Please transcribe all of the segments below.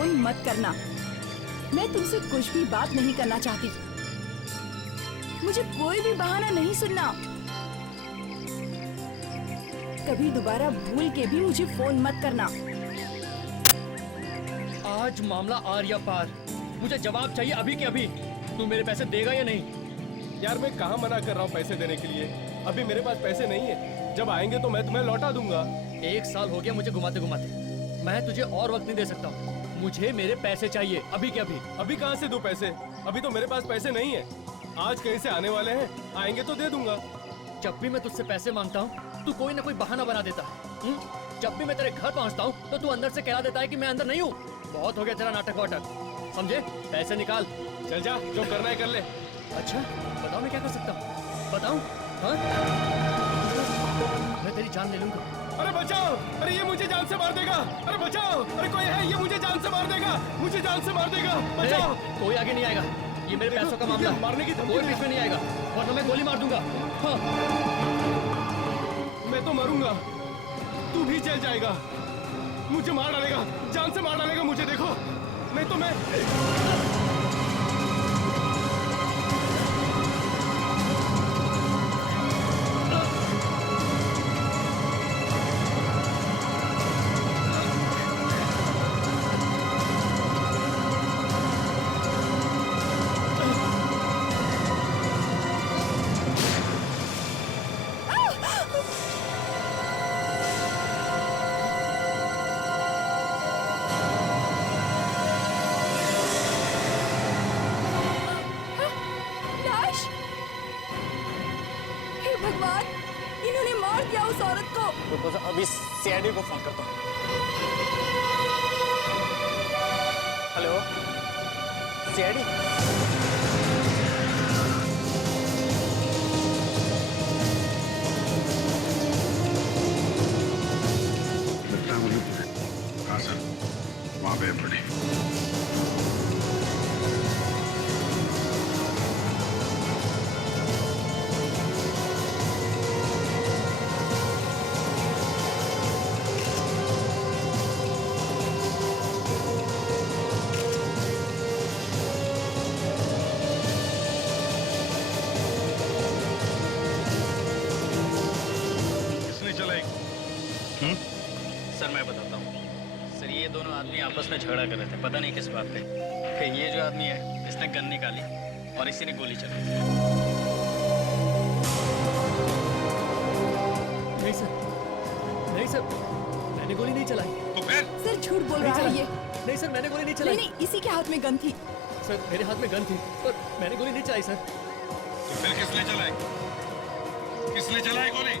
Phone मत करना। मैं तुमसे कुछ भी बात नहीं करना चाहती। मुझे कोई भी बहाना नहीं सुनना। कभी दोबारा भूल के भी मुझे फोन मत करना। आज मामला आर या पार। मुझे जवाब चाहिए अभी के अभी। तू मेरे पैसे देगा या नहीं? यार मैं कहाँ मना कर रहा हूँ पैसे देने के लिए। अभी मेरे पास पैसे नहीं है, जब आएंगे तो मैं तुम्हें लौटा दूंगा। 1 साल हो गया मुझे घुमाते घुमाते। मैं तुझे और वक्त नहीं दे सकता हूँ। मुझे मेरे पैसे चाहिए अभी के अभी। अभी कहाँ से दूं पैसे? अभी तो मेरे पास पैसे नहीं है। आज कहीं से आने वाले हैं, आएंगे तो दे दूंगा। जब भी मैं तुझसे पैसे मांगता हूँ तू कोई ना कोई बहाना बना देता है। जब भी मैं तेरे घर पहुँचता हूँ तो तू अंदर से कह देता है कि मैं अंदर नहीं हूँ। बहुत हो गया तेरा नाटक वाटक, समझे? पैसे निकाल। चल जा, जो करना है कर ले। अच्छा बताओ मैं क्या कर सकता हूँ? बताऊँ? हाँ? मैं तेरी जान ले लूंगा। अरे बचाओ! अरे ये मुझे जान से मार देगा! अरे बचाओ! अरे कोई है, ये मुझे जान से मार देगा! मुझे जान से मार देगा! बचाओ! कोई आगे नहीं आएगा। ये मेरे पैसों का मामला है। मारने की धमकी कोई बीच में नहीं आएगा वरना मैं गोली मार दूंगा। हाँ। मैं तो मरूंगा, तू भी जल जाएगा। मुझे मार डालेगा, जान से मार डालेगा मुझे। देखो नहीं तो मैं लाश! हे भगवान, इन्होंने मार दिया उस औरत को। रुको सर, अभी सीआईडी को फोन करता हूँ। Hello CID. लगता है वो लुक है। हाँ सर, वहाँ पे पड़े। किसने चलाई? सर मैं बताता हूँ। सर ये दोनों आदमी आपस में झगड़ा कर रहे थे, पता नहीं किस बात पे। फिर ये जो आदमी है इसने गन निकाली और इसी ने गोली चलाई। नहीं सर, नहीं सर, मैंने गोली नहीं चलाई। तो फिर? सर झूठ बोल रहा है ये। नहीं सर, मैंने गोली नहीं नहीं चलाई। नहीं, इसी के हाथ में गन थी। सर मेरे हाथ में गन थी पर मैंने गोली नहीं चलाई सर। तो फिर किसने चलाई? किसने चलाई गोली?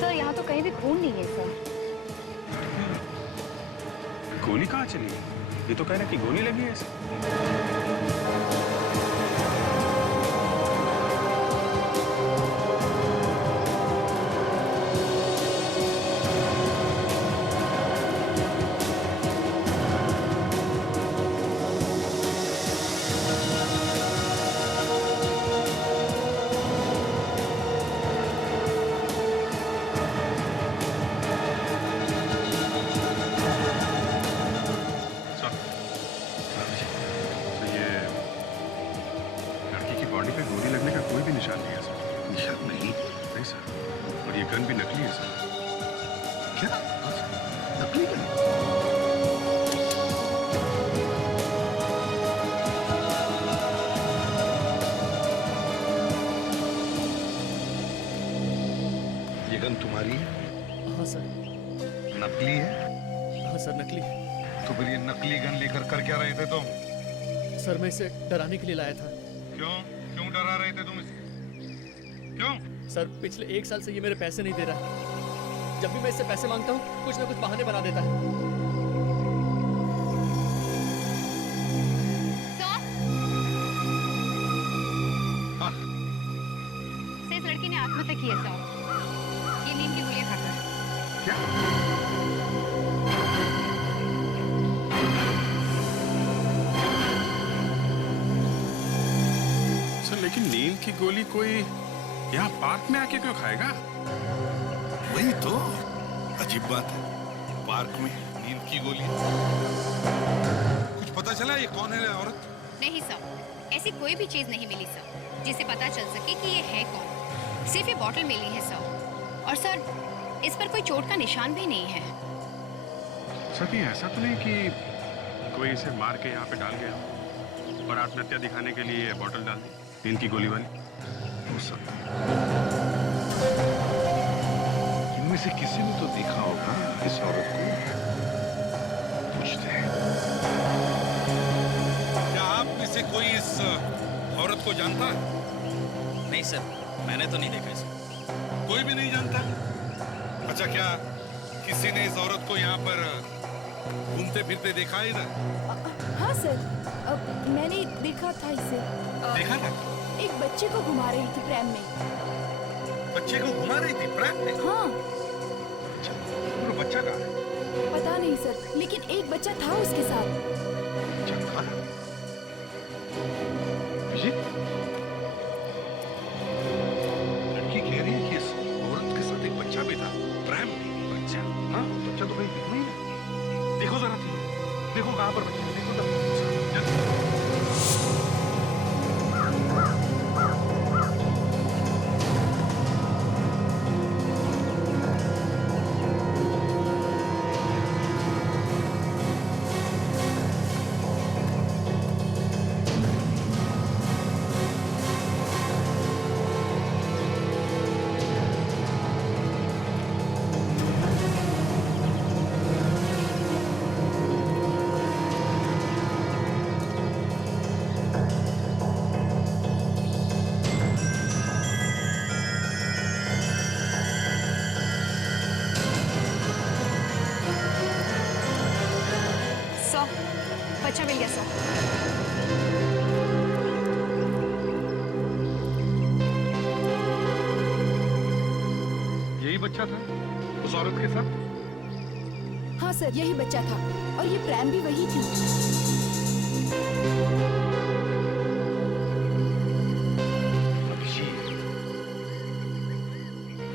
सर यहाँ तो कहीं भी खून नहीं है सर। गोली कहाँ चली? ये तो कह रहा है कि गोली लगी है इसे। बॉडी पे गोली लगने का कोई भी निशान नहीं है सर। निशान नहीं सर। और ये गन भी नकली है सर। क्या? नकली गन? ये गन तुम्हारी है? हाँ सर। नकली है? हाँ सर नकली। तो फिर ये नकली गन लेकर कर क्या रहे थे तुम? सर मैं इसे डराने के लिए लाया था। क्यों? क्यों डरा रहे थे तुम इसे? क्यों? सर पिछले 1 साल से ये मेरे पैसे नहीं दे रहा है। जब भी मैं इससे पैसे मांगता हूँ कुछ ना कुछ बहाने बना देता है। हाँ। से इस लड़की ने आत्महत्या की है सर। ये नींद की गोलियां खाकर। क्या? लेकिन नींद की गोली कोई यहाँ पार्क में आके क्यों खाएगा? वही तो अजीब बात है, पार्क में नींद की गोली। कुछ पता चला ये कौन है औरत? नहीं सर, ऐसी कोई भी चीज नहीं मिली सर जिससे पता चल सके कि ये है कौन। सिर्फ ये बॉटल मिली है सर। और सर, इस पर कोई चोट का निशान भी नहीं है। सती ऐसा तो नहीं कि कोई इसे मार के यहाँ पे डाल गया और आत्महत्या दिखाने के लिए बोतल डाल दी इनकी गोली वाली? हो सकता है इनमें से किसी ने तो देखा होगा इस औरत को। पूछते हैं, क्या आप में से कोई इस औरत को जानता है? नहीं सर, मैंने तो नहीं देखा इसे। कोई भी नहीं जानता? अच्छा, क्या किसी ने इस औरत को यहाँ पर घूमते फिरते देखा है इधर? हाँ सर, मैंने देखा था इसे। देखा था? एक बच्चे को घुमा रही थी प्रैम में। बच्चे को घुमा रही थी प्रैम में? हाँ। वो बच्चा कहाँ है? पता नहीं सर, लेकिन एक बच्चा था उसके साथ। बच्चा था? जी? लड़की कह रही है कि इस औरत के साथ एक बच्चा भी था प्रैम में। बच्चा? हाँ, बच्चा तो कहीं दिख नहीं है। देखो जरा, देखो कहाँ पर बच्चा है, देखो जरा। बच्चा मिल गया सर। यही बच्चा था उस औरत के साथ? हाँ सर, यही बच्चा था और ये प्रैम भी वही थी।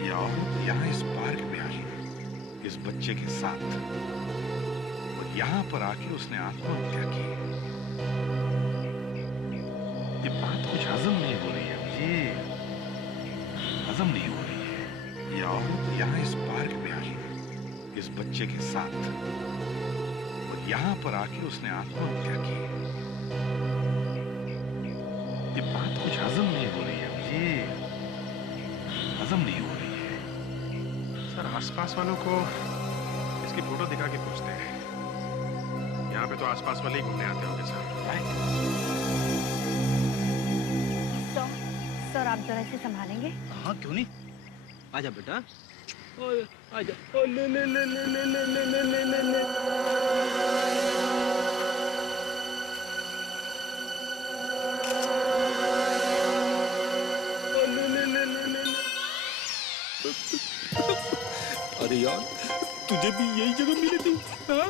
ये औरत यहाँ इस पार्क में आई इस बच्चे के साथ, और यहाँ पर आके उसने आत्महत्या की। ये बात कुछ हजम नहीं हो रही है मुझे, हजम नहीं हो रही है। ये औरत यहाँ इस पार्क में आई इस बच्चे के साथ, और यहाँ पर आके उसने आत्महत्या की। ये बात कुछ हजम नहीं हो रही है मुझे, हजम नहीं हो रही है। सर, आसपास वालों को इसकी फोटो दिखा के पूछते हैं। यहाँ पे तो आसपास वाले ही घूमने आते होंगे सर। सर, आप जरा इसे संभालेंगे? हाँ, क्यों नहीं। आजा बेटा। आजा। ओ ले ले ले ले ले ले ले ले ले ले ले। ओ ले ले ले ले ले ले। अरे यार, तुझे भी यही जगह मिली थी? हाँ?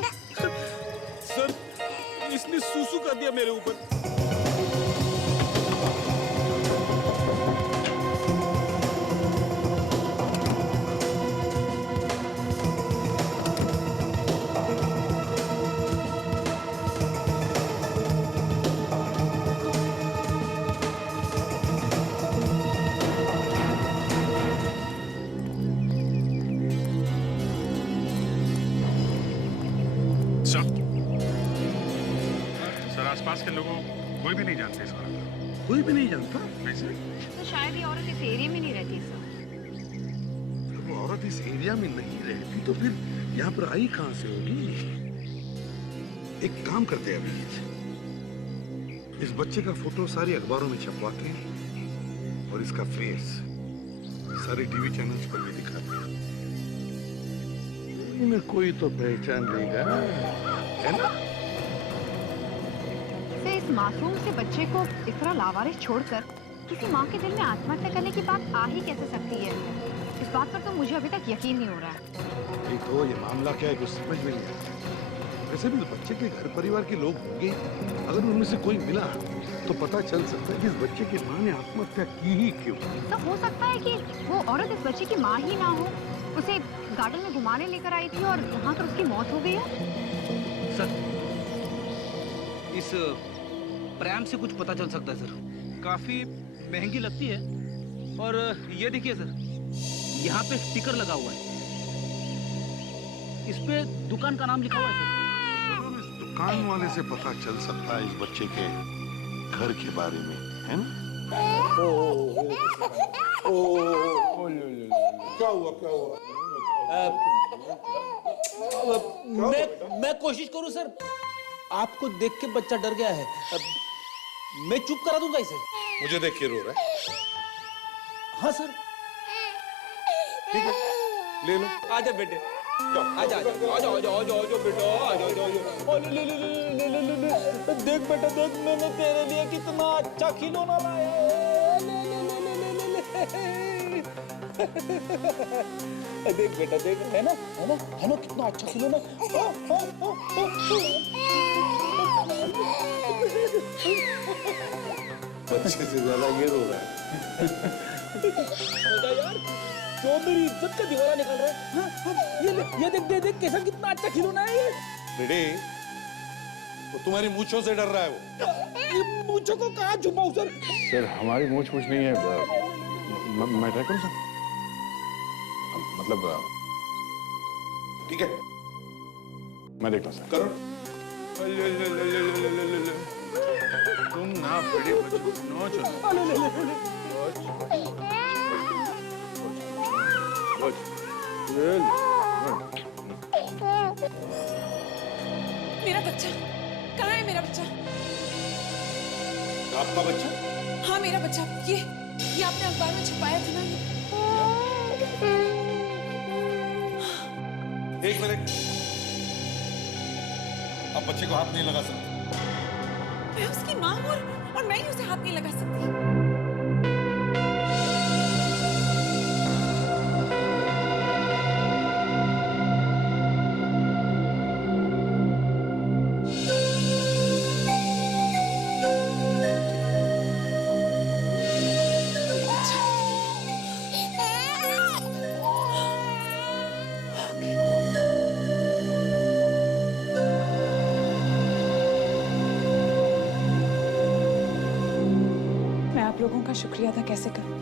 सर, इसने सूसू कर दिया मेरे ऊपर। सर, आसपास के लोगों कोई भी नहीं जानते इस औरत को। कोई भी नहीं जानता? वैसे तो शायद ये औरत इस एरिया में नहीं रहती सर। वो औरत इस एरिया में नहीं रहती तो फिर यहाँ पर आई कहाँ से होगी? एक काम करते हैं अभी, इस बच्चे का फोटो सारे अखबारों में छपवाते हैं और इसका फेस सारे टीवी चैनल्स पर भी दिखाते हैं। इनमें कोई तो पहचान लेगा, है ना? से इस मासूम से बच्चे को इस तरह लावारिस छोड़कर किसी माँ के दिल में आत्महत्या करने की बात आ ही कैसे सकती है? इस बात पर तो मुझे अभी तक यकीन नहीं हो रहा है। एक तो ये मामला क्या है कुछ समझ में नहीं आता। वैसे भी बच्चे के घर परिवार के लोग होंगे, अगर उनमें से कोई मिला तो पता चल सकता है कि इस बच्चे की माँ ने आत्महत्या की ही क्यों। तो हो सकता है कि वो औरत इस बच्चे की माँ ही ना हो, उसे गार्डन में घुमाने लेकर आई थी और वहाँ पर उसकी मौत हो गई है। सर, इस प्रैम से कुछ पता चल सकता है सर। काफी महंगी लगती है। और ये देखिए सर, यहाँ पे स्टिकर लगा हुआ है, इस पे दुकान का नाम लिखा हुआ है सर। इस दुकान वाले से पता चल सकता है इस बच्चे के घर के बारे में, है ना? क्या हुआ क्या हुआ? मैं कोशिश करूं सर, आपको देख के बच्चा डर गया है, मैं चुप करा दूंगा इसे। मुझे देख के रो रहा है? हाँ सर। ठीक है, ले लो। आजा बेटे, आजा आजा आजा आजा आजा आजा बेटा, आजा आजा आजा। ले ले ले ले ले ले ले, देख बेटा देख, मैंने तेरे लिए कितना अच्छा खिलौना लाया है। ले ले ले ले ले ले ले। देख बेटा देख, है ना है ना है ना, कितना अच्छा खिलौना। बच्चे से ज्यादा ये रो रहा है। यार, चौधरी इज्जत का दीवाना निकल रहा है। ये देख देख देख, कैसा कितना अच्छा खिलौना है ये। बेटे, तो तुम्हारी मूंछों से डर रहा है वो। ये मूंछों को कहाँ छुपाऊं सर? सर हमारी मूंछ नहीं है, मैं ट्राई करूं सर? मतलब ठीक है, मैं देखता हूं सर। करो। तुम ना बड़े नो चलो। मेरा बच्चा कहाँ है? मेरा बच्चा? आपका बच्चा? हाँ मेरा बच्चा, ये आपने अखबार में छपाया था ना? एक मिनट, आप बच्चे को हाथ नहीं लगा सकते। मैं उसकी माँ हूँ और मैं ही उसे हाथ नहीं लगा सकती। लोगों का शुक्रिया अदा कैसे करूं?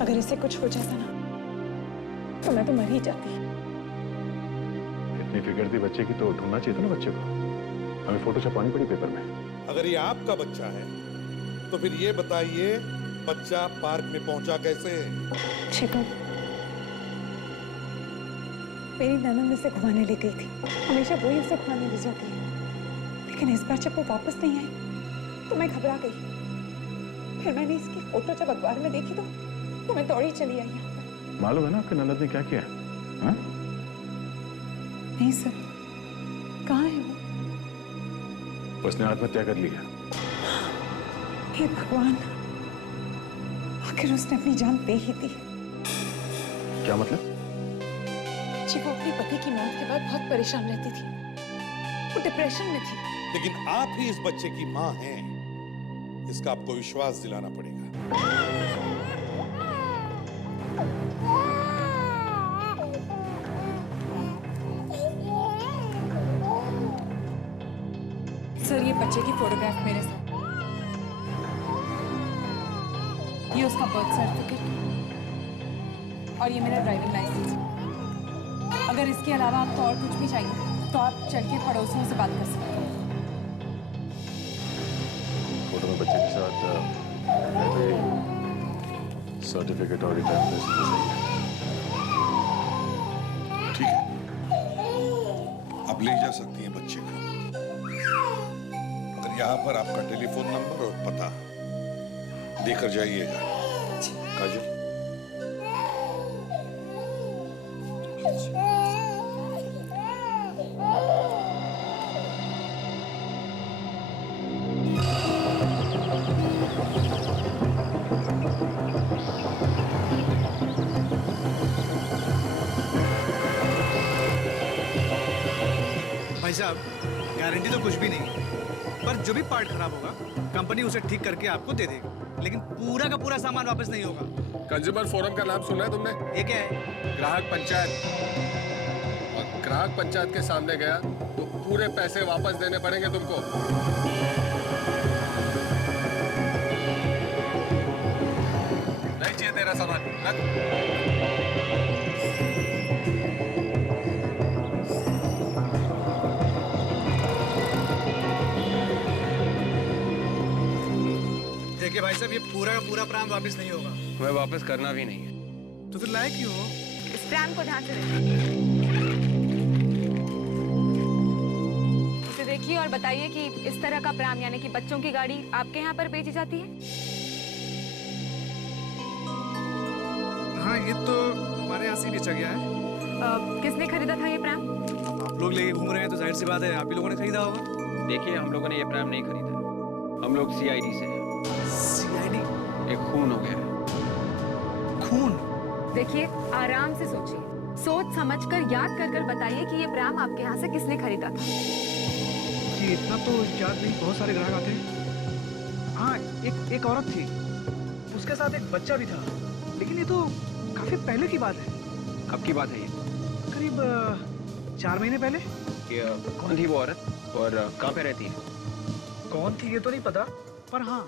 अगर इसे कुछ हो जाता ना तो मैं तो मर ही जाती। इतनी फिक्र थी बच्चे की तो ढूंढना चाहिए था ना बच्चे को। हमें फोटो छपवानी पड़ी पेपर में। अगर ये आपका बच्चा है तो फिर ये बताइए, बच्चा पार्क में पहुंचा कैसे? शिखर, मेरी ननद उसे घुमाने ले गई थी। हमेशा वो ही उसे घुमाने ले जाती है, लेकिन इस बार जब वो वापस नहीं आई तो मैं घबरा गई। फिर मैंने इसकी फोटो जब अखबार में देखी तो मैं दौड़ी चली आई यहाँ पर। मालूम है ना आपके ननद ने क्या किया? हाँ? नहीं सर, कहाँ है वो? उसने आत्महत्या कर ली है। हे भगवान, आखिर उसने अपनी जान दे ही दी। क्या मतलब? जी, वो अपने पति की मौत के बाद बहुत परेशान रहती थी, वो डिप्रेशन में थी। लेकिन आप ही इस बच्चे की माँ हैं, इसका आपको विश्वास दिलाना पड़ेगा। सर, ये बच्चे की फोटोग्राफ मेरे साथ, ये उसका बर्थ सर्टिफिकेट और ये मेरा ड्राइविंग लाइसेंस। अगर इसके अलावा आपको और कुछ भी चाहिए तो आप चल के पड़ोसियों से बात कर सकते हैं। फोटो में बच्चे के साथ सर्टिफिकेट और रिटर्न सही है। ठीक है, आप ले जा सकती हैं बच्चे को। अगर यहाँ पर आपका टेलीफोन नंबर और पता देकर जाइएगा। काजल, भाई साहब, गारंटी तो कुछ भी नहीं, पर जो भी पार्ट खराब होगा कंपनी उसे ठीक करके आपको दे देगी, लेकिन पूरा का पूरा सामान वापस नहीं होगा। कंज्यूमर फोरम का नाम सुना है तुमने? ये क्या है? ग्राहक पंचायत। और ग्राहक पंचायत के सामने गया तो पूरे पैसे वापस देने पड़ेंगे तुमको। नहीं चाहिए तेरा सामान, रख। देखिए भाई साहब, ये पूरा का पूरा प्राण वापस नहीं होगा। मैं वापस करना भी नहीं है। तो फिर लाए क्यों हो? इस प्राण को ध्यान से देखिए। इसे देखिए और बताइए कि इस तरह का प्राण यानी कि बच्चों की गाड़ी आपके यहाँ पर बेची जाती है? हाँ, ये तो हमारे यहाँ से बेचा गया है। किसने खरीदा था ये प्राण? आप लोग लेके घूम रहे हैं तो जाहिर सी बात है आप ही लोगों ने खरीदा होगा। देखिए, हम लोगों ने ये प्राण नहीं खरीदा। हम लोग सीआईडी से हैं। सीआईडी? एक खून हो गया है। खून? देखिए, आराम से सोचिए, सोच समझकर याद कर कर बताइए कि ये प्राण आपके यहाँ से किसने खरीदा था? ये इतना तो याद नहीं, बहुत सारे ग्राहक आते हैं। हाँ, एक औरत थी, उसके साथ एक बच्चा भी था, लेकिन ये तो काफी पहले की बात है। कब की बात है ये? करीब 4 महीने पहले। ये कौन थी वो औरत और कहाँ पे रहती है? कौन थी ये तो नहीं पता, पर हाँ,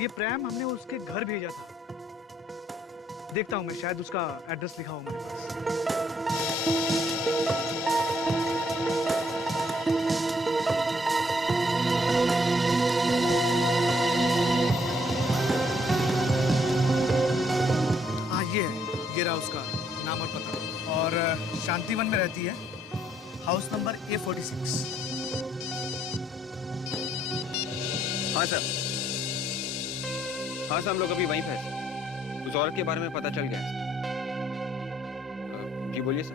ये प्रेम हमने उसके घर भेजा था। देखता हूँ मैं, शायद उसका एड्रेस लिखा हो मेरे पास। हाँ, ये रहा उसका नाम और पता। और शांतिवन में रहती है, हाउस नंबर A46। हाँ सर, हाँ सर, हम लोग अभी वहीं पे हैं। उस औरत के बारे में पता चल गया है। जी बोलिए सर।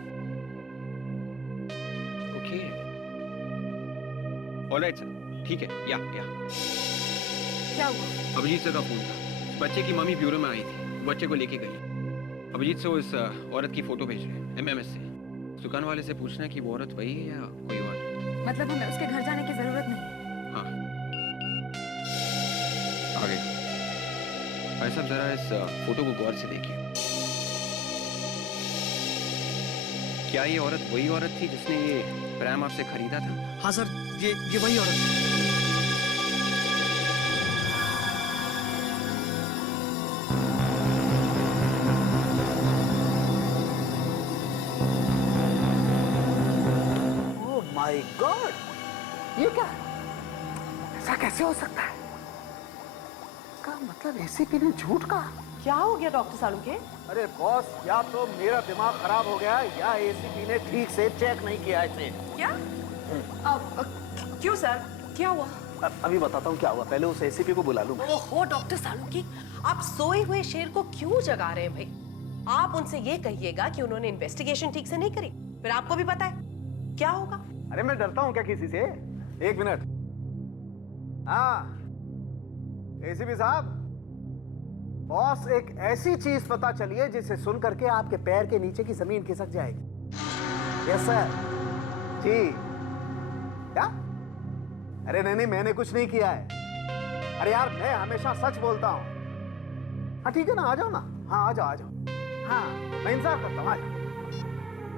ओके, ऑलराइट सर, ठीक है। या क्या हुआ? अभिजीत सर का फोन था। बच्चे की मम्मी ब्यूरो में आई थी, बच्चे को लेके गई। अभिजीत से उस औरत की फोटो भेज रहे हैं MMS से। दुकान वाले से पूछना है कि वो औरत वही है या कोई और। मतलब हमें उसके घर जाने की जरूरत नहीं? हाँ, आगे भाई साहब, जरा इस फोटो को गौर से देखिए। क्या ये औरत वही औरत थी जिसने ये प्रेम आपसे खरीदा था? हाँ सर, ये वही औरत है। ओह माय गॉड, ये क्या है? ऐसा कैसे हो सकता है? का मतलब एसीपी ने झूठ कहा? क्या हो गया डॉक्टर सालुके? अरे बॉस, या तो मेरा दिमाग खराब हो गया या एसीपी ने ठीक से चेक नहीं किया इसे। क्या? क्यों सर, क्या हुआ? अभी बताता हूँ क्या हुआ, पहले उस एसीपी को बुला लूं। ओहो डॉक्टर सालुके, आप सोए हुए शेर को क्यों जगा रहे हैं भाई? आप उनसे ये कहिएगा कि उन्होंने इन्वेस्टिगेशन ठीक से नहीं करी, फिर आपको भी पता है क्या होगा। अरे मैं डरता हूँ क्या किसी से? एक मिनट। हाँ एसीपी साहब, बॉस, एक ऐसी चीज पता चली है जिसे सुन करके आपके पैर के नीचे की जमीन खिसक जाएगी। Yes sir. जी। क्या? अरे नहीं, मैंने कुछ नहीं किया है। अरे यार, मैं हमेशा सच बोलता हूँ। हाँ ठीक है ना, आ जाओ ना। हाँ आ जाओ। हाँ मैं इंतजार करता हूँ, आ जाओ।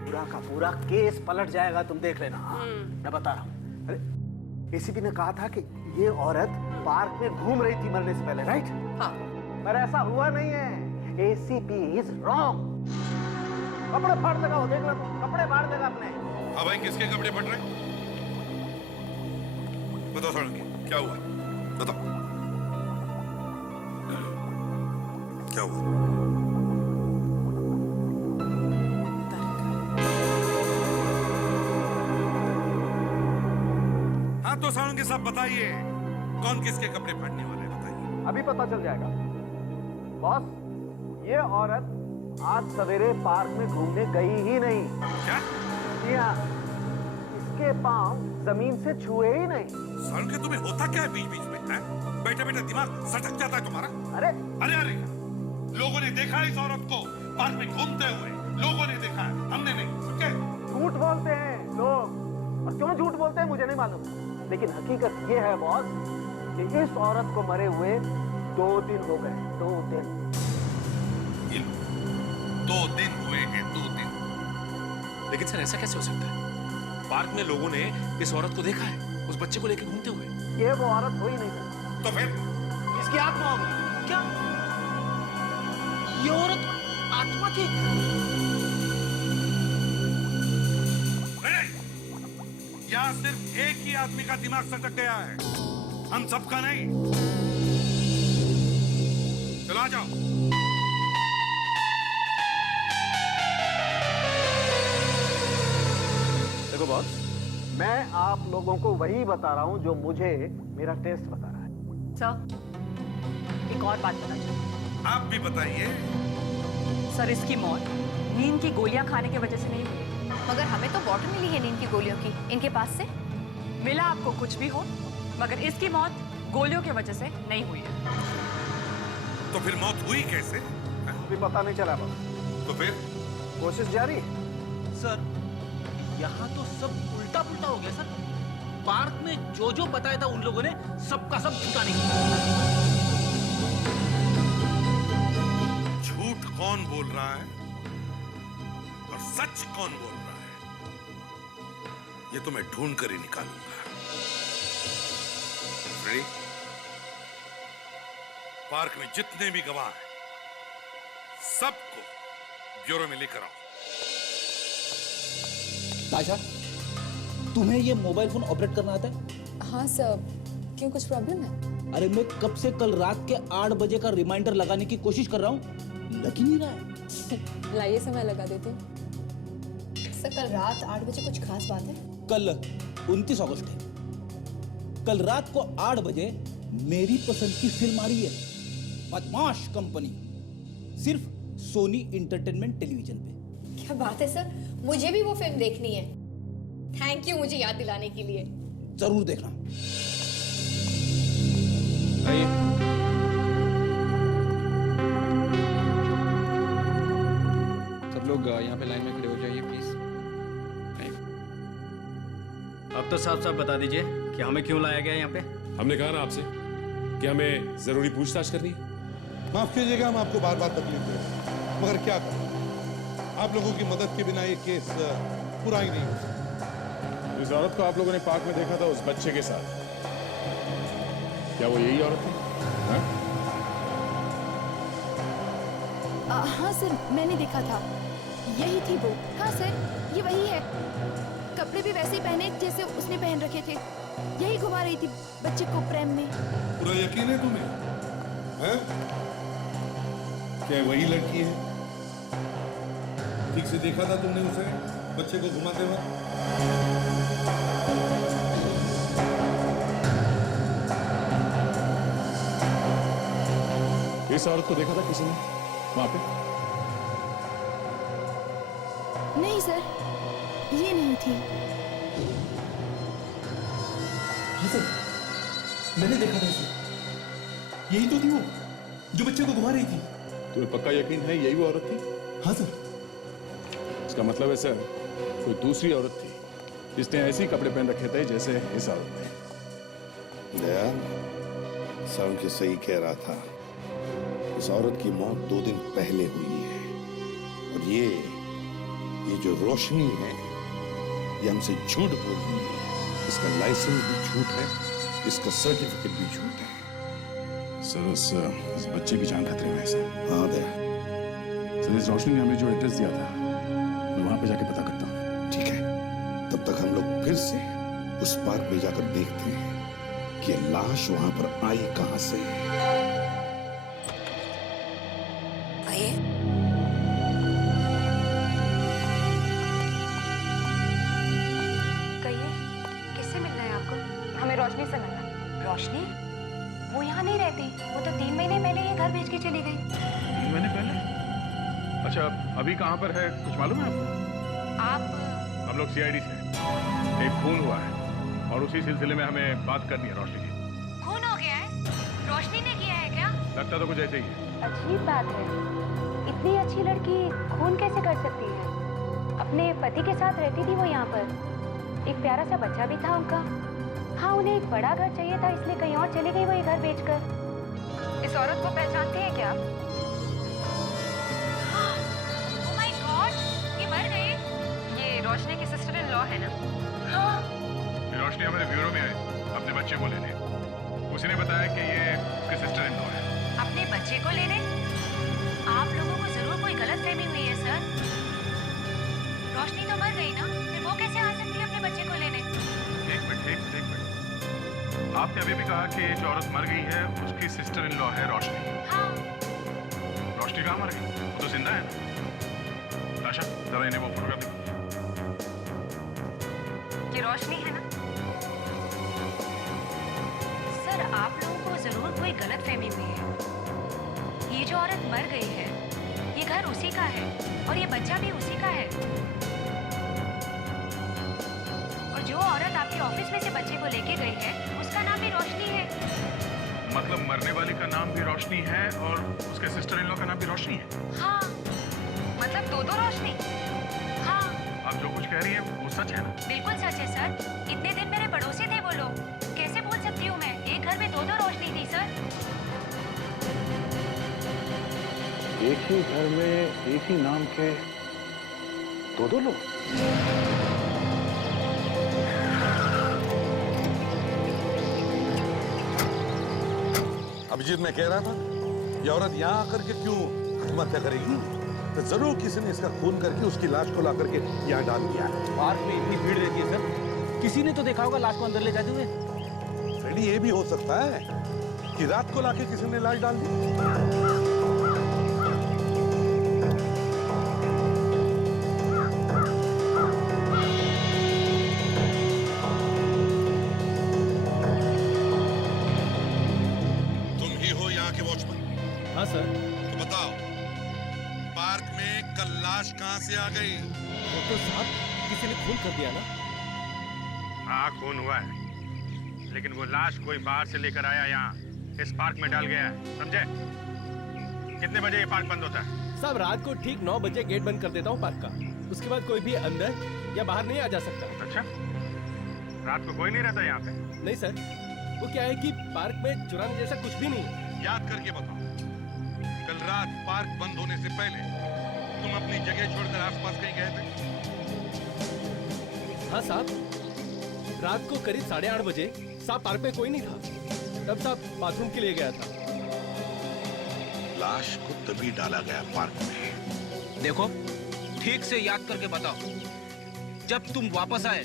पूरा का पूरा केस पलट जाएगा, तुम देख लेना। हाँ, मैं बता रहा हूँ। अरे एसीपी ने कहा था कि ये औरत पार्क में घूम रही थी मरने से पहले, राइट? हाँ। पर ऐसा हुआ नहीं है। ACP is wrong. कपड़े फाड़ देगा वो, देख लो, कपड़े फाड़ देगा अपने। हाँ भाई, किसके कपड़े फट रहे? बताओ सालुके, क्या हुआ? बताओ क्या हुआ? हाँ तो सालुके साहब बताइए, कौन किसके कपड़े फाड़ने वाला है, बताइए। अभी पता चल जाएगा बॉस। ये औरत आज सवेरे पार्क में घूमने गई ही नहीं। क्या? जी हाँ, इसके पांव जमीन से छुए ही नहीं। सालुके, तुम्हें होता क्या है बीच बीच में? बैठे बैठे दिमाग सटक जाता है तुम्हारा। अरे अरे लोगों ने देखा इस औरत को पार्क में घूमते हुए। लोगों ने देखा है, हमने नहीं। समझे? झूठ बोलते हैं लोग, और क्यों झूठ बोलते हैं मुझे नहीं मालूम, लेकिन हकीकत ये है बॉस कि इस औरत को मरे हुए 2 दिन हो गए। 2 दिन। 2 दिन हुए हैं, 2 दिन। लेकिन सर ऐसा कैसे हो सकता है? पार्क में लोगों ने इस औरत को देखा है, उस बच्चे को लेकर घूमते हुए। ये वो औरत हो ही नहीं सकती। तो फिर इसकी आत्मा होगी क्या? ये औरत आत्मा थी? यहाँ सिर्फ एक ही आदमी का दिमाग सटक गया है, हम सबका नहीं। चलो आ जाओ। देखो बॉस, मैं आप लोगों को वही बता रहा हूं जो मुझे मेरा टेस्ट बता रहा है। सर, एक और बात पता चली। आप भी बताइए। सर, इसकी मौत नींद की गोलियां खाने की वजह से नहीं हुई। मगर हमें तो बॉटल मिली है नींद की गोलियों की, इनके पास से। मिला आपको कुछ भी हो, मगर इसकी मौत गोलियों की वजह से नहीं हुई है। तो फिर मौत हुई कैसे? अभी पता नहीं चला बॉस। तो फिर कोशिश जारी। सर, यहाँ तो सब उल्टा पुल्टा हो गया सर। पार्क में जो जो बताया था उन लोगों ने सबका सब झूठा निकला। झूठ कौन बोल रहा है और सच कौन बोल रहा है, ये तो मैं ढूंढ कर ही निकालूंगा। रेडी? पार्क में जितने भी गवाह हैं, सबको ब्यूरो में लेकर आओ। ताशा, तुम्हें ये मोबाइल फोन ऑपरेट करना आता है? हाँ सर, क्यों कुछ प्रॉब्लम है? अरे मैं कब से कल रात के 8 बजे का रिमाइंडर लगाने की कोशिश कर रहा हूँ, लग ही नहीं रहा है। लाइए समय लगा देती हूँ। सर, कल रात 8 बजे कुछ खास बात है? कल 29 अगस्त है। कल रात को 8 बजे मेरी पसंद की फिल्म आ रही है, बदमाश कंपनी, सिर्फ सोनी इंटरटेनमेंट टेलीविजन पे। क्या बात है सर, मुझे भी वो फिल्म देखनी है। थैंक यू मुझे याद दिलाने के लिए। जरूर देखना। आइए। सब लोग यहाँ पे लाइन में खड़े हो जाइए प्लीज। अब तो साफ साफ बता दीजिए कि हमें क्यों लाया गया यहाँ पे। हमने कहा ना आपसे कि हमें जरूरी पूछताछ करनी है। माफ कीजिएगा, हम आपको बार बार तकलीफ दे रहे हैं, मगर क्या करें, आप लोगों की मदद के बिना ये केस पूरा ही नहीं हो सकता। इस औरत को आप लोगों ने पार्क में देखा था उस बच्चे के साथ, क्या वो यही औरत थी? हाँ सर, मैंने देखा था, यही थी वो। हाँ सर, ये वही है। कपड़े भी वैसे ही पहने जैसे उसने पहन रखे थे। यही घुमा रही थी बच्चे को प्रेम में। पूरा यकीन है तुम्हें? हैं? क्या वही लड़की है? ठीक से देखा था तुमने उसे बच्चे को घुमाते हुए? इस औरत को देखा था किसी ने वहां पे? नहीं सर, ये नहीं थी। हाँ सर, मैंने देखा था इसे। यही तो थी वो जो बच्चे को घुमा रही थी। तुम्हें पक्का यकीन है यही वो औरत थी? हाँ सर। इसका मतलब है सर, कोई दूसरी औरत थी जिसने ऐसे ही कपड़े पहन रखे थे जैसे इस औरत ने। दया, साउंड के सही कह रहा था। इस औरत की मौत 2 दिन पहले हुई है, और ये जो रोशनी है, ये हमसे झूठ बोल रही है। इसका लाइसेंस भी झूठ है, इसका सर्टिफिकेट भी झूठ है। सर, इस बच्चे की जान खतरे में है सर। हाँ दया। सर, इस रोशनी ने हमें जो एड्रेस दिया था, मैं वहां पे जाके पता करता हूँ। ठीक है, तब तक हम लोग फिर से उस पार्क में जाकर देखते हैं कि ये लाश वहां पर आई कहां से। आइए। कहिए, किससे मिलना है आपको? हमें रोशनी से मिलना है। रोशनी? वो यहाँ नहीं रहती। वो तो 3 महीने पहले ये घर भेज के चली गई। 3 महीने पहले? अच्छा, अभी कहाँ पर है कुछ मालूम है आपको? आप? हम लोग सीआईडी से। एक खून हुआ है और उसी सिलसिले में हमें बात करनी है रोशनी जी। खून हो गया है? रोशनी ने किया है क्या? लगता तो कुछ ऐसे ही है। अजीब बात है, इतनी अच्छी लड़की खून कैसे कर सकती है? अपने पति के साथ रहती थी वो यहाँ पर। एक प्यारा सा बच्चा भी था उनका। हाँ, उन्हें एक बड़ा घर चाहिए था, इसलिए कहीं और चली गई वो ये घर बेचकर। इस औरत को पहचानती है क्या? ओह माय गॉड, ये मर गई। ये रोशनी की सिस्टर इन लॉ है ना? रोशनी हमारे ब्यूरो में आई अपने बच्चे को लेने। उसी ने बताया कि ये उसके सिस्टर इन लॉ है। अपने बच्चे को लेने? आप लोगों को जरूर कोई गलतफहमी हुई है सर। रोशनी तो मर गई ना, फिर वो कैसे आ सकती है अपने बच्चे को लेने? एक मिनट। आपने अभी भी कहा कि जो औरत मर गई है उसकी सिस्टर इन लॉ है रोशनी। हाँ। रोशनी कहाँ मर गई? वो तो जिंदा है ना। आशा जरा इन्हें वो फोटोग्राफ दिखाओ। ये रोशनी है ना? सर आप लोगों को जरूर कोई गलतफहमी हुई है। ये जो औरत मर गई है, ये घर उसी का है और ये बच्चा भी उसी का है। और जो औरत आपके ऑफिस में से बच्चे को लेके गई है, उसका नाम भी रोशनी है। मतलब मरने वाली का नाम भी रोशनी है और उसके सिस्टर इन लॉ का नाम भी रोशनी है? हाँ, मतलब दो रोशनी। हाँ। आप जो कुछ कह रही हैं वो सच है ना? बिल्कुल सच है सर। इतने दिन मेरे पड़ोसी थे वो लोग। कैसे बोल सकती हूँ मैं? एक घर में दो रोशनी थी सर। एक ही घर में एक ही नाम के दो लोग? अभिजीत, मैं कह रहा था ये औरत यहाँ आकर के क्यों आत्महत्या करेगी? तो जरूर किसी ने इसका खून करके उसकी लाश को ला करके यहाँ डाल दिया है। पार्क में इतनी भीड़ रहती है सर, किसी ने तो देखा होगा लाश को अंदर ले जाते हुए। फ्रेडी, ये भी हो सकता है कि रात को लाके किसी ने लाश डाल दी। तुम ही हो यहाँ के वॉचमैन? हाँ सर। तो बताओ, पार्क में कल लाश कहाँ से आ गई? वो तो साहब किसी ने खून कर दिया ना। हाँ, खून हुआ है, लेकिन वो लाश कोई बाहर से लेकर आया यहाँ इस पार्क में डाल गया है, समझे? कितने बजे ये पार्क बंद होता है? साहब रात को ठीक 9 बजे गेट बंद कर देता हूँ पार्क का। उसके बाद कोई भी अंदर या बाहर नहीं आ जा सकता। अच्छा, रात को कोई नहीं रहता यहाँ पे? नहीं सर, वो क्या है कि पार्क में चुराने जैसा कुछ भी नहीं है। याद करके बताओ, कल रात पार्क बंद होने से पहले तुम अपनी जगह छोड़कर आसपास कहीं गए थे? हाँ साहब, रात को करीब 8:30 बजे साहब पार्क में कोई नहीं था। तब साहब बाथरूम के लिए गया था। लाश को तभी डाला गया पार्क में। देखो, ठीक से याद करके बताओ, जब तुम वापस आए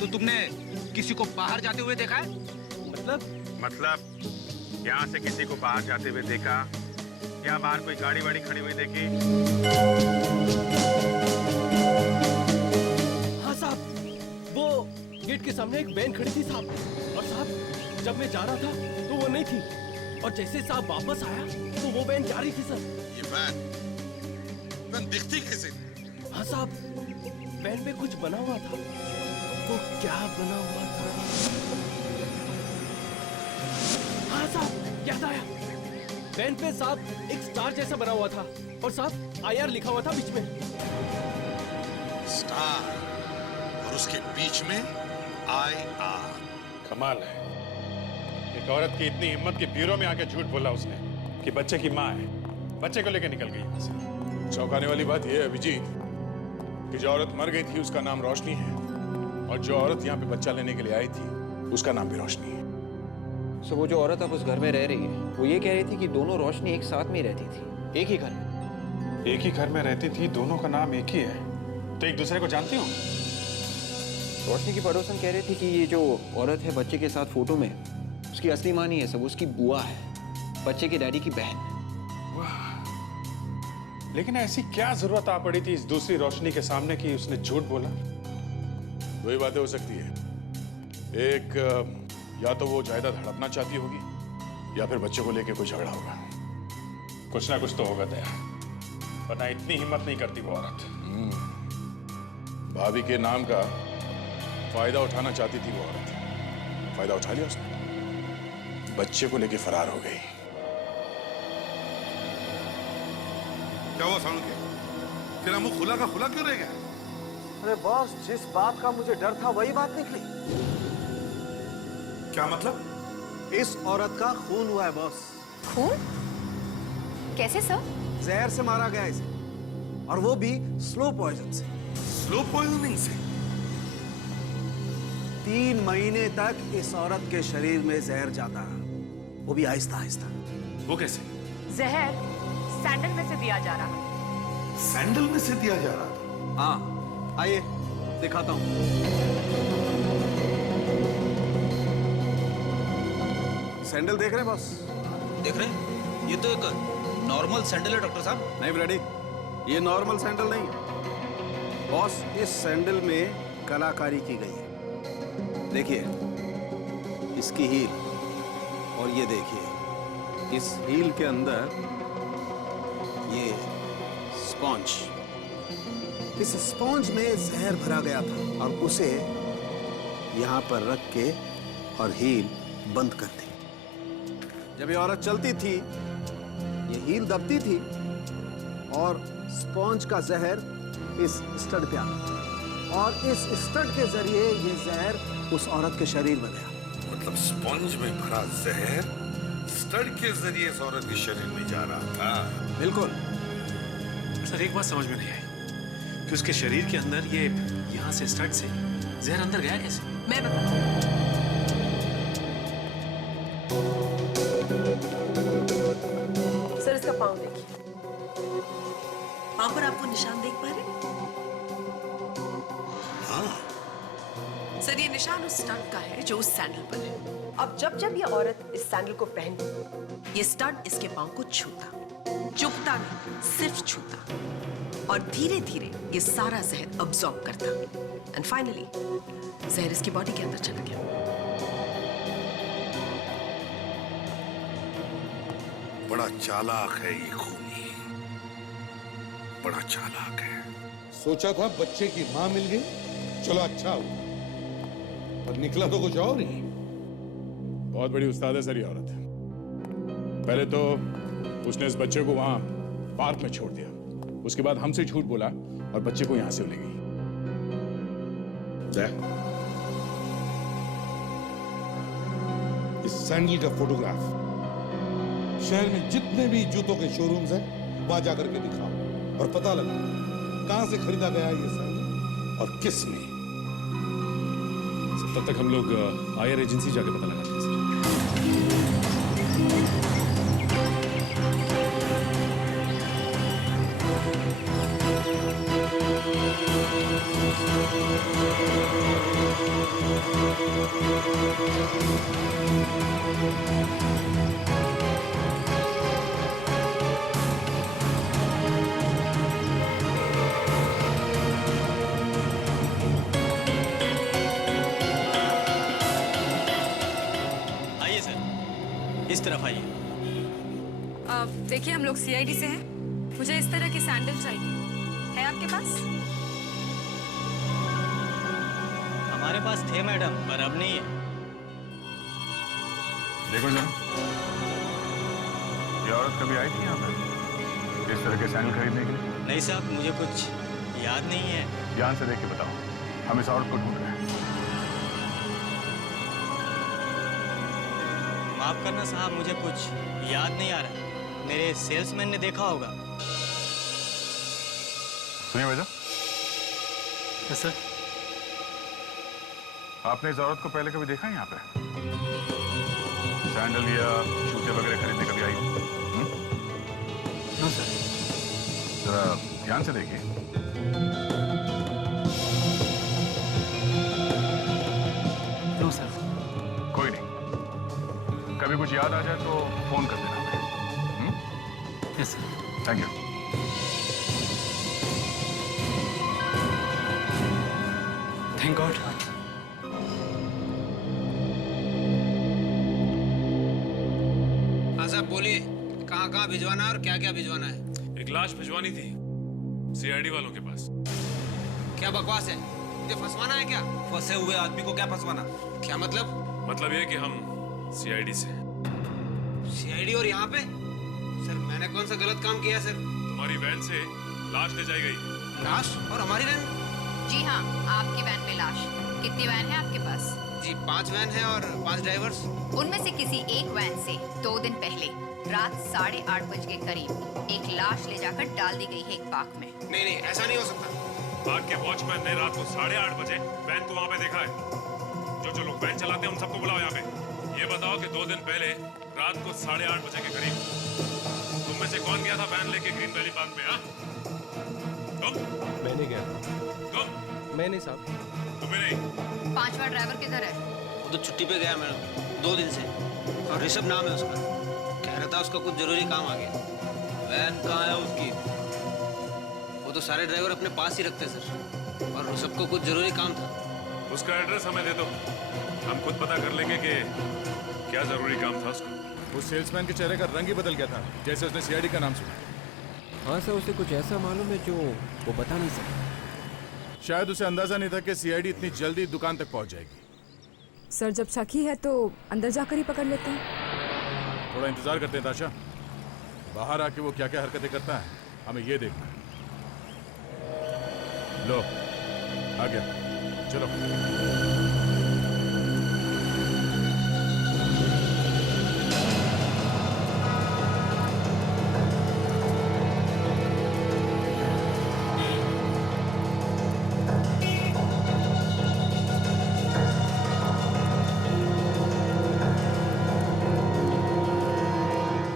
तो तुमने किसी को बाहर जाते हुए देखा है? मतलब यहाँ से किसी को बाहर जाते हुए देखा या बाहर कोई गाड़ी वाड़ी खड़ी हुई देखी? हाँ साहब, वो गेट के सामने एक वैन खड़ी थी साहब। और साहब जब मैं जा रहा था तो वो नहीं थी, और जैसे साहब वापस आया तो वो वैन जा रही थी सर। ये वैन दिखती कैसे? हाँ साहब, वैन पे कुछ बना हुआ था। वो क्या बना हुआ था? हाँ साहब, याद आया। वैन पे साहब एक स्टार जैसा बना हुआ था और साहब IR लिखा हुआ था बीच में। स्टार और उसके बीच में IR। कमाल है, एक औरत की इतनी हिम्मत कि ब्यूरो में आके झूठ बोला उसने कि बच्चे की माँ है, बच्चे को लेकर निकल गई यहाँ से। चौंकाने वाली बात यह है अभिजीत कि जो औरत मर गई थी उसका नाम रोशनी है, और जो औरत यहाँ पे बच्चा लेने के लिए आई थी उसका नाम भी रोशनी है। सो वो जो औरत अब उस घर में रह रही है, वो ये कह रही थी कि दोनों रोशनी एक साथ में रहती थी, एक ही घर में। एक ही घर में रहती थी, दोनों का नाम एक ही है, तो एक दूसरे को जानती हो? रोशनी की पड़ोसन कह रही थी कि ये जो औरत है बच्चे के साथ फोटो में, उसकी असली माँ नहीं है, सब उसकी बुआ है, बच्चे के डैडी की बहन। लेकिन ऐसी क्या जरूरत आ पड़ी थी इस दूसरी रोशनी के सामने कि उसने झूठ बोला? दो ही बातें हो सकती है, एक या तो वो जायदाद हड़पना चाहती होगी या फिर बच्चे को लेके कोई झगड़ा होगा। कुछ ना कुछ तो होगा दया, वरना इतनी हिम्मत नहीं करती वो औरत। भाभी के नाम का फायदा उठाना चाहती थी वो औरत, फायदा उठा लिया उसने, बच्चे को लेके फरार हो गई। क्या हुआ सानू के? तेरा मुंह खुला का खुला क्यों रह गया? अरे बॉस, जिस बात का मुझे डर था वही बात निकली। क्या मतलब? इस औरत का खून हुआ है बॉस। खून? कैसे सर? जहर से मारा गया इसे, और वो भी स्लो पॉइजन से। स्लो पॉइजनिंग से? 3 महीने तक इस औरत के शरीर में जहर जाता रहा, वो भी आहिस्ता आहिस्ता। वो कैसे? जहर सैंडल में से दिया जा रहा। सैंडल में से दिया जा रहा था? हाँ, आइए दिखाता हूं। सैंडल देख रहे हैं बॉस? देख रहे हैं? ये तो एक नॉर्मल सैंडल है डॉक्टर साहब। नहीं ब्रेडी, ये नॉर्मल सैंडल नहीं है बॉस। इस सैंडल में कलाकारी की गई है। देखिए इसकी हील, और ये देखिए इस हील के अंदर ये स्पॉन्ज। इस स्पॉन्ज में जहर भरा गया था और उसे यहां पर रख के और हील बंद कर दी। जब ये औरत चलती थी, ये हील दबती थी और स्पॉन्ज का जहर इस स्टड पे आता और इस स्टड के जरिए ये जहर उस औरत के शरीर में गया। मतलब स्पॉन्ज में भरा जहर स्टड के जरिए इस औरत के शरीर में जा रहा था। बिल्कुल। सर एक बात समझ में नहीं आई कि उसके शरीर के अंदर ये यहाँ से स्टड से जहर अंदर गया कैसे? मैं बताती हूँ। सर इसका पाँव देखिए, पाँव पर आप वो निशान देख पा रहे हैं? हाँ। सर ये निशान उस स्टड का है जो उस सैंडल पर है। अब जब जब ये औरत इस सैंडल को पहनती, ये स्टड इसके पाँव को छूता, चुभता नहीं, सिर्फ छूता, और धीरे धीरे ये सारा जहर अब्सॉर्ब करता एंड फाइनली जहर इसकी बॉडी के अंदर चला गया। बड़ा चालाक है ये खूनी, बड़ा चालाक है। सोचा था बच्चे की मां मिल गई, चलो अच्छा हुआ, पर निकला तो कुछ और ही। बहुत बड़ी उस्ताद है सर ये औरत। पहले तो उसने इस बच्चे को वहां पार्क में छोड़ दिया, उसके बाद हमसे झूठ बोला और बच्चे को यहां से ले गई। इस सैंडल का फोटोग्राफ शहर में जितने भी जूतों के शोरूम्स हैं वहां जाकर के दिखाओ और पता लगा कहां से खरीदा गया है ये सैंडल और किसने। तब तक हम लोग आईआर एजेंसी जाके पता लगाते हैं सर। आइए सर, इस तरफ आइए। देखिए हम लोग सीआईडी से हैं, मुझे इस तरह की सैंडल चाहिए, है आपके पास? हमारे पास थे मैडम, पर अब नहीं है। देखो जरा, ये औरत कभी आई थी यहाँ पर इस तरह के सैंडल खरीदने के लिए? नहीं साहब, मुझे कुछ याद नहीं है। ध्यान से देख के बताओ, हम इस औरत को ढूंढ रहे हैं। माफ करना साहब, मुझे कुछ याद नहीं आ रहा। मेरे सेल्समैन ने देखा होगा। सुनिए भैया। Yes sir. आपने इस औरत को पहले कभी देखा है यहाँ पे? सैंडल या जूते वगैरह खरीदने कभी आई? No sir. जरा ध्यान से देखिए। No sir. कोई नहीं, कभी कुछ याद आ जाए तो फोन कर देना। Yes sir. Thank you. Thank God. हाँ साहब बोलिए, कहाँ कहाँ भिजवाना है और क्या क्या भिजवाना है? एक लाश भिजवानी थी सीआईडी वालों के पास। क्या बकवास है? मुझे फंसवाना है क्या? फंसे हुए आदमी को क्या फंसवाना? क्या मतलब? मतलब ये कि हम सीआईडी से। सीआईडी और यहाँ पे? सर मैंने कौन सा गलत काम किया सर? तुम्हारी वैन से लाश ले जाई गई। लाश? और हमारी वैन? जी हाँ, आपकी वैन में लाश। कितनी वैन है आपके पास? जी 5 वैन है और 5 ड्राइवर्स। उनमें से किसी एक वैन से 2 दिन पहले रात 8:30 बजे के करीब एक लाश ले जाकर डाल दी गई है एक पार्क में। नहीं नहीं, ऐसा नहीं हो सकता। पार्क के वॉचमैन ने रात को 8:30 बजे वैन को वहां पे देखा है। जो लोग वैन चलाते हैं उन सबको बुलाओ यहाँ पे। ये बताओ कि 2 दिन पहले रात को 8:30 बजे के करीब तुम में से कौन गया था वैन लेके ग्रीन वैली पार्क में? तुम? मैंने गया तुम? मैंने साहब। तुम्हें नहीं? 5वां ड्राइवर किधर है? वो तो छुट्टी पे गया मैडम 2 दिन से, और ऋषभ नाम है उसका। कह रहा था उसका कुछ जरूरी काम आ गया। वैन कहाँ है उसकी? वो तो सारे ड्राइवर अपने पास ही रखते सर, और ऋषभ को कुछ जरूरी काम था। उसका एड्रेस हमें दे दो, हम खुद पता कर लेंगे कि क्या जरूरी काम था उसका। उस सेल्समैन के चेहरे का रंग ही बदल गया था जैसे उसने सीआईडी का नाम सुना। हाँ सर, उसे कुछ ऐसा मालूम है जो वो बता नहीं सकता। शायद उसे अंदाजा नहीं था कि सीआईडी इतनी जल्दी दुकान तक पहुंच जाएगी। सर जब शक ही है तो अंदर जाकर ही पकड़ लेते हैं। थोड़ा इंतजार करते हैं ताशा, बाहर आके वो क्या क्या हरकतें करता है हमें ये देखना है। लो आ गया, चलो।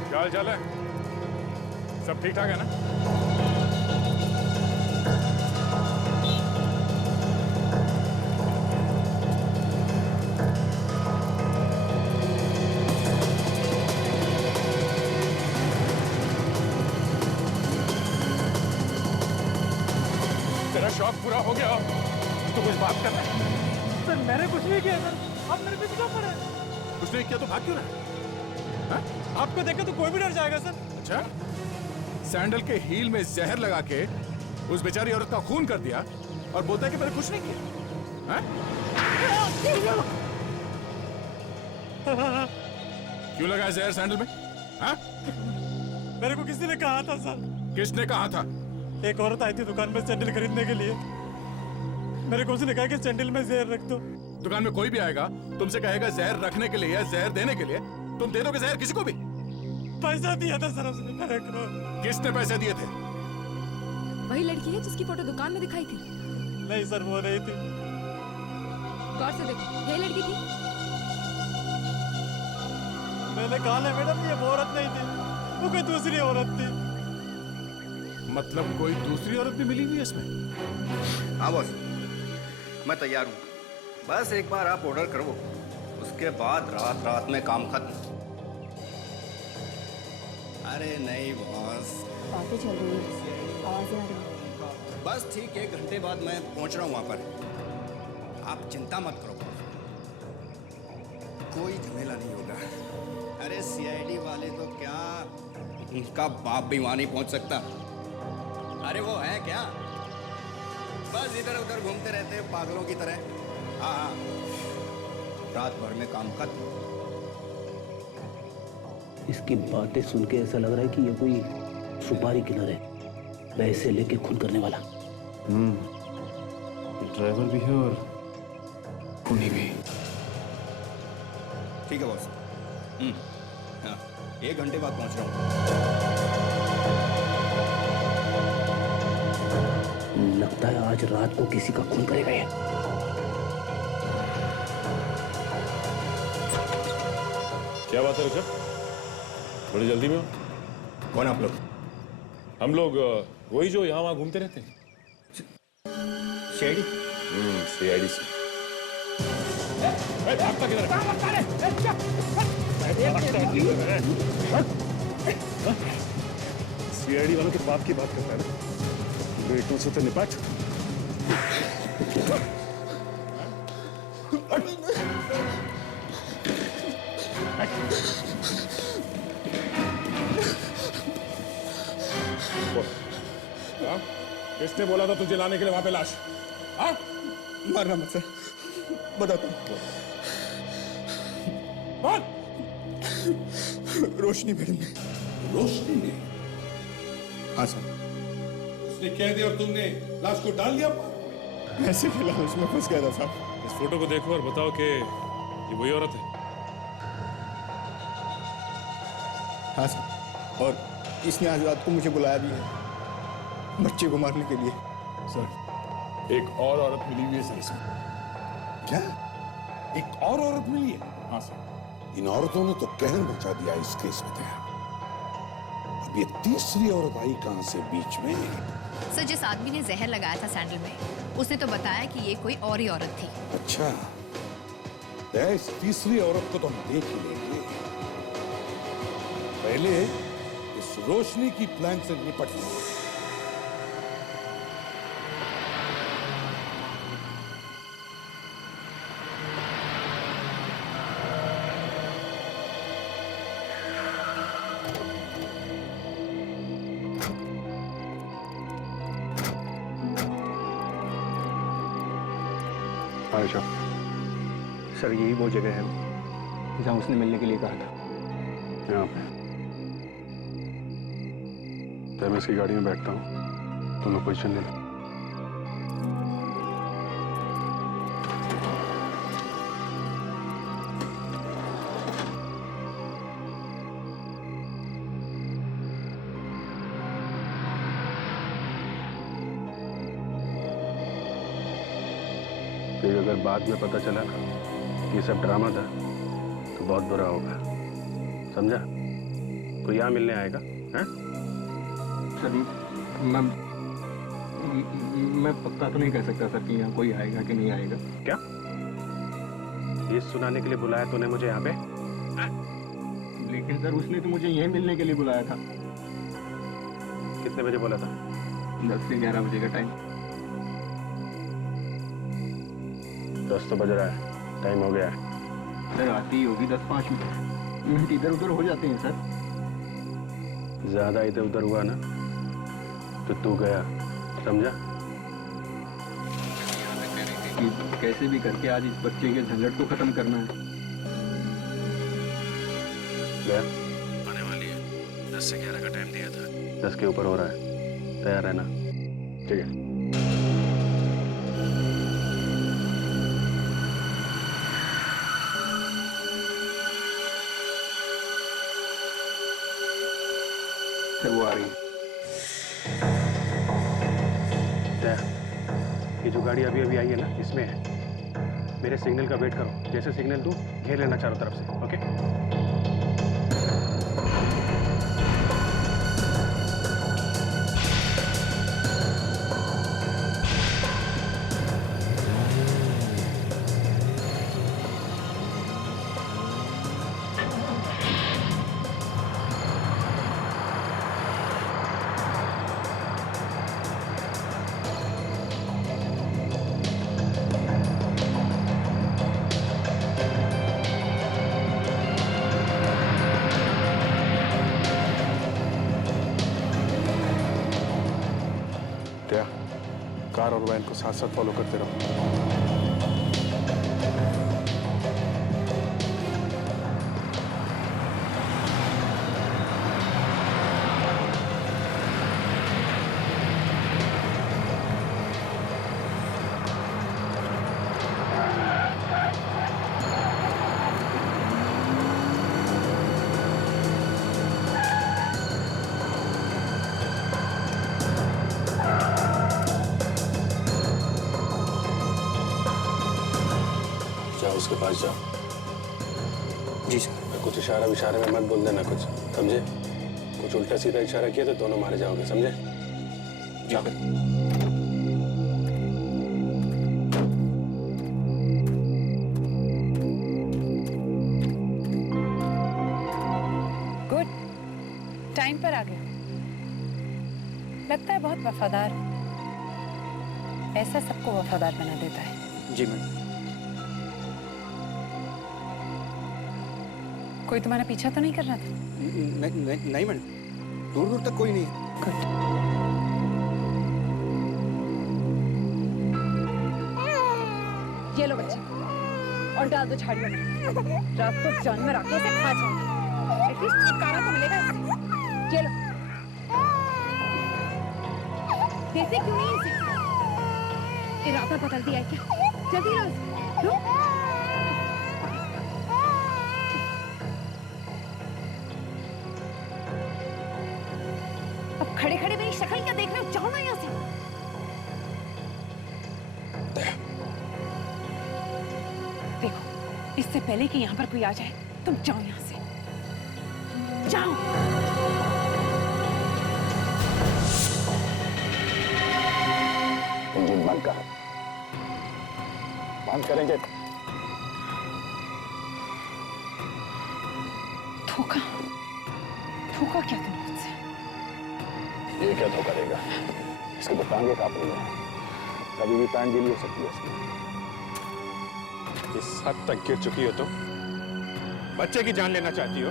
क्या हाल चाल है? सब ठीक ठाक है ना? तेरा शौक पूरा हो गया तो कुछ बात कर रहा है? सर मैंने कुछ नहीं किया सर, आप मेरे पीछे क्यों पड़े? कुछ नहीं किया तो भाग क्यों रहा? आपको देखा तो कोई भी डर जाएगा सर। अच्छा, सैंडल के हील में जहर लगा के उस बेचारी औरत का खून कर दिया और बोलता है कि मैंने कुछ नहीं किया। क्यों लगा जहर सैंडल में? हा? मेरे को किसी ने कहा था सर। किसने कहा था? एक औरत आई थी दुकान में सैंडल खरीदने के लिए। मेरे को उसने कहा कि सैंडल में जहर रख दो। दुकान में कोई भी आएगा तुमसे कहेगा जहर रखने के लिए या जहर देने के लिए, तुम दे दोगे जहर किसी को भी? पैसा दिया था सर उसने मेरे को। किसने पैसे दिए थे? वही लड़की है जिसकी फोटो दुकान में दिखाई थी। नहीं सर, वो नहीं थी। गौर से देखो, यही लड़की थी। मैंने कहा ना मैडम, ये वो औरत नहीं थी, वो कोई दूसरी औरत थी। मतलब कोई दूसरी औरत भी मिली हुई है इसमें? हाँ बॉस, मैं तैयार हूँ। बस एक बार आप ऑर्डर करो, उसके बाद रात में काम खत्म। अरे नहीं बॉस, बातें चल रही है, आवाजें आ रही हैं। बस ठीक है, 1 घंटे बाद मैं पहुंच रहा हूँ वहाँ पर। आप चिंता मत करो बॉस, कोई झमेला नहीं होगा। अरे सीआईडी वाले तो क्या, उनका बाप भी वहाँ नहीं पहुँच सकता। अरे वो है क्या, बस इधर उधर घूमते रहते हैं पागलों की तरह। हाँ, रात भर में काम खत्म। इसकी बातें सुन के ऐसा लग रहा है कि ये कोई सुपारी किलर है, पैसे लेके खून करने वाला। ड्राइवर भी है और खूनी भी। ठीक है बॉस। हाँ, 1 घंटे बाद पहुंच रहा हूँ। लगता है आज रात को किसी का खून करेगा ये। क्या बात है ऋषभ, बड़ी जल्दी में हो? कौन आप लोग? हम लोग वही जो यहाँ वहाँ घूमते रहते हैं। सीआईडी? सीआईडी से। भागता किधर है? सीआईडी वालों के बाप की बात करता है ना, बेटों से तो निपट। किसने बोला था तुझे लाने के लिए वहां पे लाश? हाँ? मारना मत सर, बताता हूँ। रोशनी मैडम ने। रोशनी ने? हाँ सर। उसने कह दिया और तुमने लाश को डाल दिया? ऐसे ही लाश में फंस गया था साहब। इस फोटो को देखो और बताओ कि ये वही औरत है। हाँ सर, और इसने आज रात को मुझे बुलाया भी है बच्चे को मारने के लिए। सर, एक और औरत मिली हुई है सर इसमें। क्या? एक और औरत मिली है। हाँ सर। इन औरतों ने तो कहर मचा दिया इस केस में। अब ये तीसरी औरत आई कहां से बीच में? सर, जिस आदमी ने जहर लगाया था सैंडल में, उसने तो बताया कि ये कोई और ही औरत थी। अच्छा, तो इस तीसरी औरत को तो हम देख ही लेंगे। पहले इस रोशनी की प्लान से निपट लेंगे। आयशा, सर यही वो जगह है जहाँ उसने मिलने के लिए कहा था। यहाँ पे तो मैं इसकी गाड़ी में बैठता हूँ, तुम लोग पोजीशन ले लो। फिर अगर बाद में पता चला कि ये सब ड्रामा था तो बहुत बुरा होगा, समझा? कोई यहाँ मिलने आएगा? हैं? सर मैं पक्का तो नहीं कह सकता सर कि यहाँ कोई आएगा कि नहीं आएगा। क्या ये सुनाने के लिए बुलाया तूने मुझे यहाँ पे? लेकिन सर उसने तो मुझे यहीं मिलने के लिए बुलाया था। कितने बजे बोला था? 10 से 11 बजे का टाइम। 10 तो बज रहा है, टाइम हो गया है। सर आती ही होगी 10-5 मिनट इधर उधर हो जाते हैं सर। ज्यादा इधर उधर हुआ ना तो तू गया, समझा? कि कैसे भी करके आज इस बच्चे के झंझट को खत्म करना है। गया आने वाली है, 10 से 11 का टाइम दिया था, 10 के ऊपर हो रहा है, तैयार रहना। ठीक है। सर वो आ रही है। ये जो गाड़ी अभी अभी आई है ना, इसमें है। मेरे सिग्नल का वेट करो, जैसे सिग्नल दूं घेर लेना चारों तरफ से, ओके? कार और वैन को साथ साथ फॉलो करते रहो। उसके पास जाओ। जी सर। कुछ इशारा विशारे में मत बोल देना कुछ, समझे? कुछ उल्टा सीधा इशारा किया तो दोनों मारे जाओगे, समझे? जाओ। गुड, टाइम पर आ गया। लगता है बहुत वफादार है। ऐसा सबको वफादार बना देता है। जी मैम। कोई तुम्हारा पीछा तो नहीं कर रहा था? नहीं मैडम, दूर दूर तक कोई नहीं है। ये लो बच्चे और डाल दो झाड़ियों में। रात को जानवर आके इसे खा जाएंगे। एटलीस्ट छुटकारा तो मिलेगा इससे। ये लो। देते क्यों नहीं इसे? इरादा बदल दिया है क्या? जल्दी लो। खड़े खड़े मेरी शक्ल क्या देख रहे हो? जाओ ना यहाँ से। देखो इससे पहले कि यहाँ पर कोई आ जाए, तुम जाओ यहाँ से, जाओ। इंजन बंद कर, बंद करेंगे। धोखा, धोखा क्या तुम मुझसे? ये क्या धोखा देगा? इसके तो टांगे कांप रही हैं, कभी भी पैंट गीली हो सकती है इसकी। इस हद तक गिर चुकी हो तो बच्चे की जान लेना चाहती हो?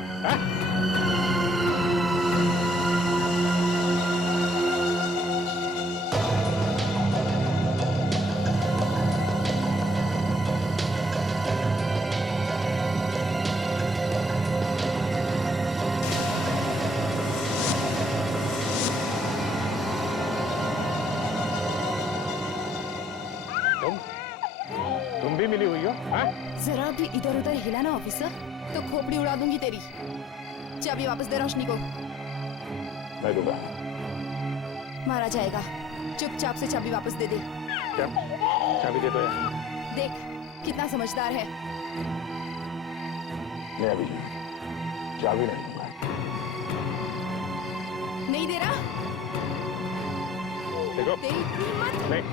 तुम भी मिली हुई हो? जरा भी इधर उधर हिला ना ऑफिसर, तो खोपड़ी उड़ा दूंगी तेरी। चाबी वापस दे रोशनी को। मैं दूंगा। मारा जाएगा, चुपचाप से चाबी वापस दे दे। क्या? चाबी दे दो यार। देख कितना समझदार है। मैं अभी चाबी नहीं दूंगा। नहीं दे रहा? देखो तेरी कीमत नहीं।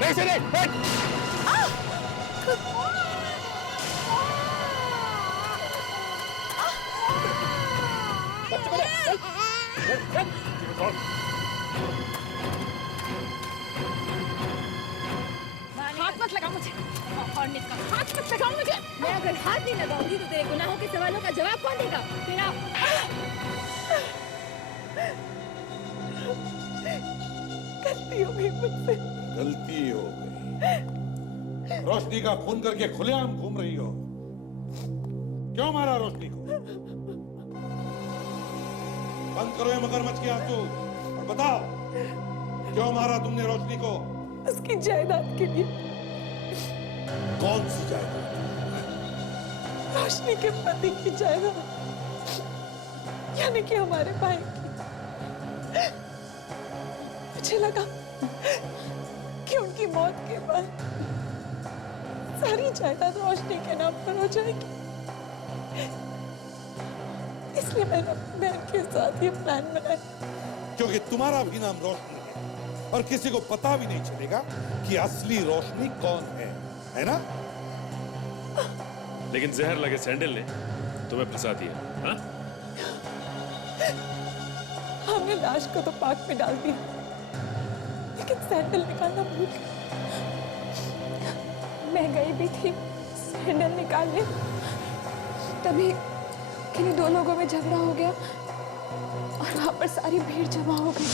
नहीं से हाथ मत लगा मुझे, और निकल, हाथ मत लगाओ मुझे। मैं अगर हाथ नहीं लगाऊंगी तो तेरे गुनाहों के सवालों का जवाब कौन देगा? तेरा गलती हो गई मुझसे। गलती हो गई। रोशनी का खून करके खुलेआम घूम रही हो। क्यों मारा रोशनी को? बंद करो ये मगरमच्छ के आंसू और बताओ क्यों मारा तुमने रोशनी को? उसकी जायदाद के लिए। कौन सी जायदाद? रोशनी के पति की जायदाद, यानी कि हमारे भाई की। मुझे लगा कि उनकी मौत के बाद सारी जायदाद रोशनी के नाम पर हो जाएगी, इसलिए मैंने अपनी बहन के साथ ये प्लान बनाया। क्योंकि तुम्हारा भी नाम रोशनी है और किसी को पता भी नहीं चलेगा कि असली रोशनी कौन है ना? लेकिन जहर लगे सैंडल ने तुम्हें फंसा दिया। हाँ? हमने लाश को तो पार्क में डाल दिया, लेकिन सैंडल निकालना भूल गए। मैं गई भी थी सैंडल निकालने, तभी किन्हीं दो लोगों में झगड़ा हो गया और वहां पर सारी भीड़ जमा हो गई।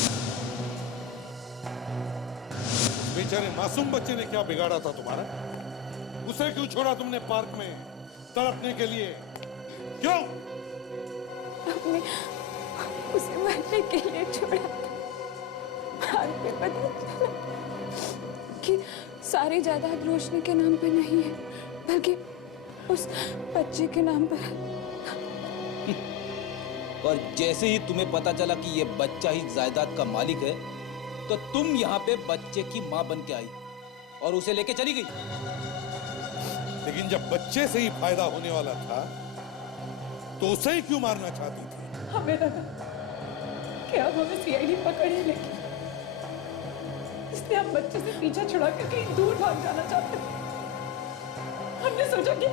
बेचारे मासूम बच्चे ने क्या बिगाड़ा था तुम्हारा? उसे क्यों छोड़ा तुमने पार्क में तड़पने के लिए? क्यों? हमने उसे मरने के लिए छोड़ा। बाद में पता चला कि सारी जायदाद रोशनी के नाम पर नहीं है, बल्कि उस बच्चे के नाम पर है। और जैसे ही तुम्हें पता चला कि ये बच्चा ही जायदाद का मालिक है, तो तुम यहाँ पे बच्चे की माँ बन के आई और उसे लेके चली गई। लेकिन जब बच्चे से ही फायदा होने वाला था तो उसे ही क्यों मारना चाहती थी? हमें लगा कि अब हमें सीआईडी पकड़े लेगी, इसलिए हम बच्चे से पीछा छुड़ा कर कहीं दूर भाग जाना चाहते थे। हमने सोचा कि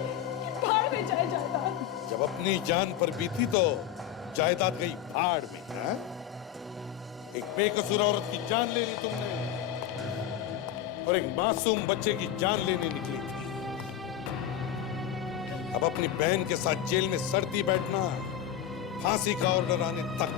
भाड़ में जाए जायदाद। जब अपनी जान पर बीती तो जायदाद गई भाड़ में। हाँ? एक बेकसूर औरत की जान ले ली तुमने और एक मासूम बच्चे की जान लेने निकली थी। अब अपनी बहन के साथ जेल में सड़ती बैठना, फांसी का ऑर्डर आने तक।